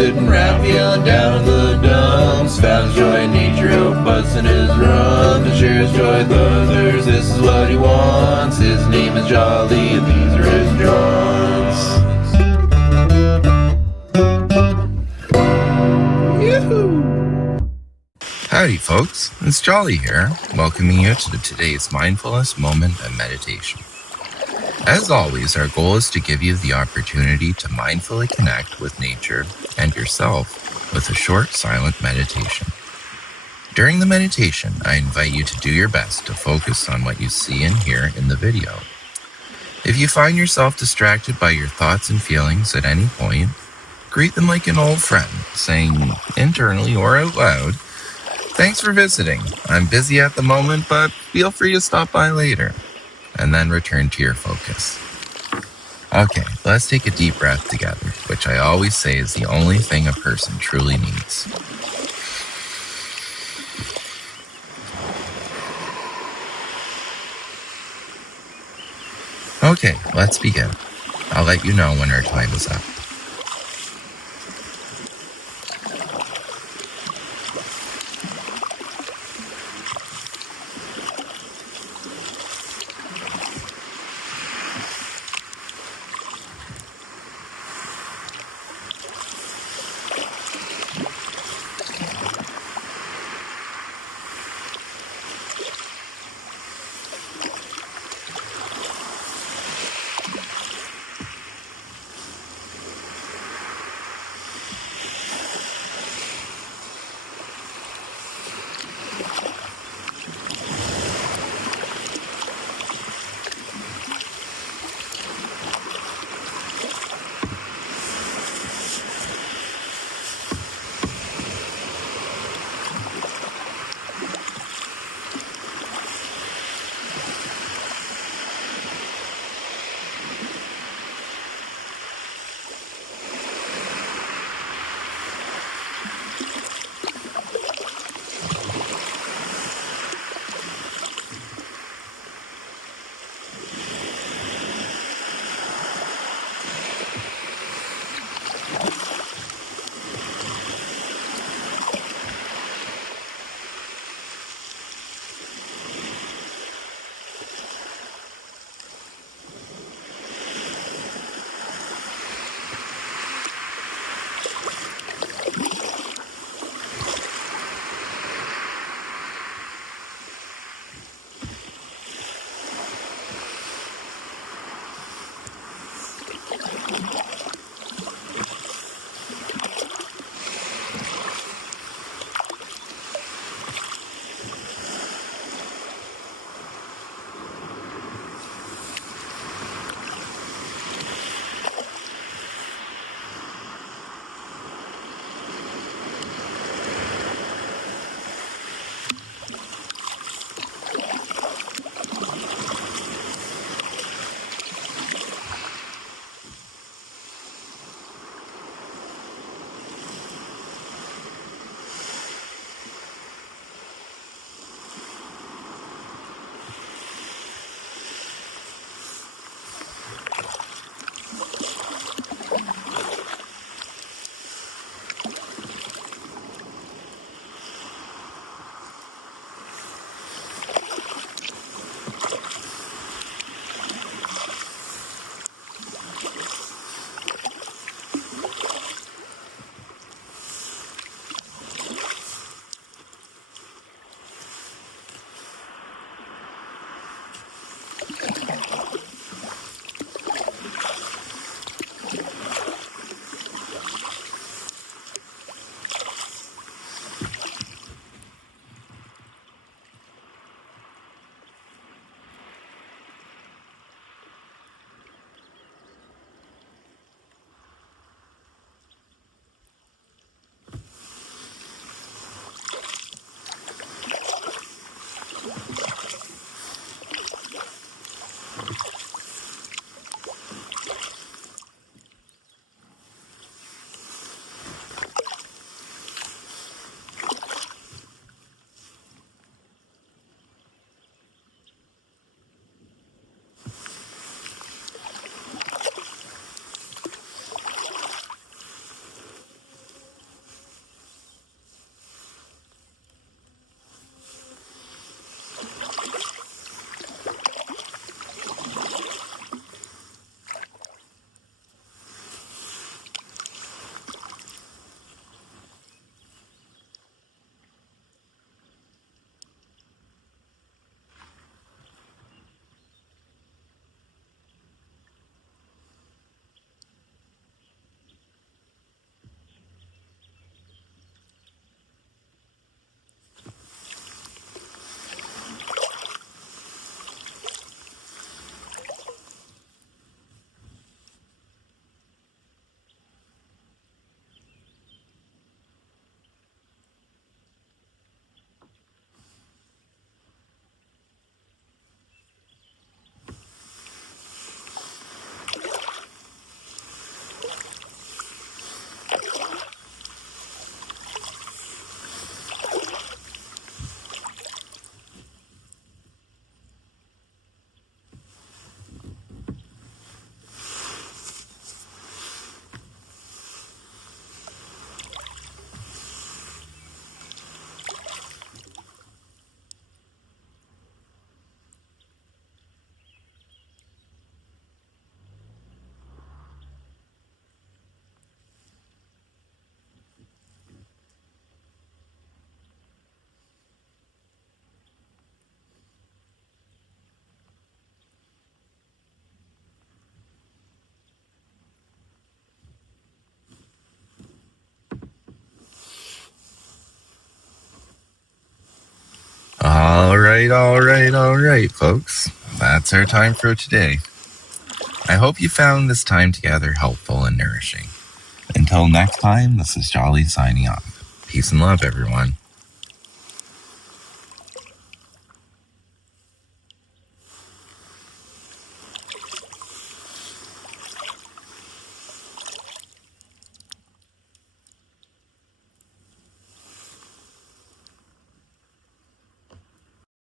sitting round feeling down in the dumps. Found his joy in nature, out busting his rum to share his joy with others. This is what he wants. His name is Jolly, and these are his jaunts. Howdy folks, it's Jolly here, welcoming you to today's Mindfulness Moment of Meditation. As always, our goal is to give you the opportunity to mindfully connect with nature and yourself with a short, silent meditation. During the meditation, I invite you to do your best to focus on what you see and hear in the video. If you find yourself distracted by your thoughts and feelings at any point, greet them like an old friend, saying internally or out loud, "Thanks for visiting. I'm busy at the moment, but feel free to stop by later," and then return to your focus. Okay, let's take a deep breath together, which I always say is the only thing a person truly needs. Okay, let's begin. I'll let you know when our time is up. right, folks, that's our time for today. I hope you found this time together helpful and nourishing. Until next time, this is Jolly signing off. Peace and love, everyone.